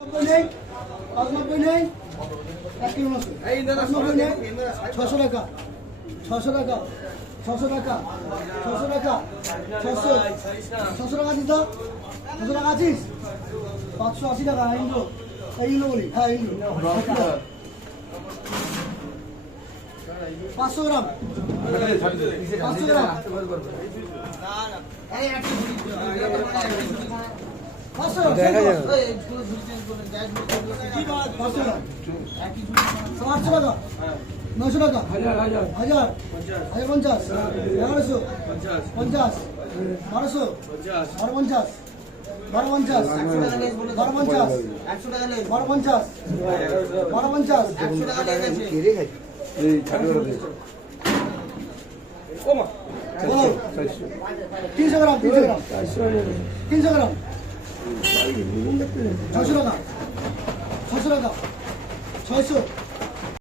নেই 95 নেই 1 কিলো মাছ এই দাদা 600 টাকা 600 টাকা 600 টাকা 600 টাকা 600 টাকা দিত 600 টাকা আছিস 580 টাকা ইন্দ্র এইগুলো বলি হ্যাঁ ইন্দ্র 500 গ্রাম 500 গ্রাম দেখা যায় 800 টাকা 900 টাকা হাজার 50 1100 50 1200 1250 1250 1250 1250 100 টাকা লেগেছে এই ছাড়ো ওমা 300 গ্রাম 300 গ্রাম 300 গ্রাম 600 টাকা 600 টাকা 600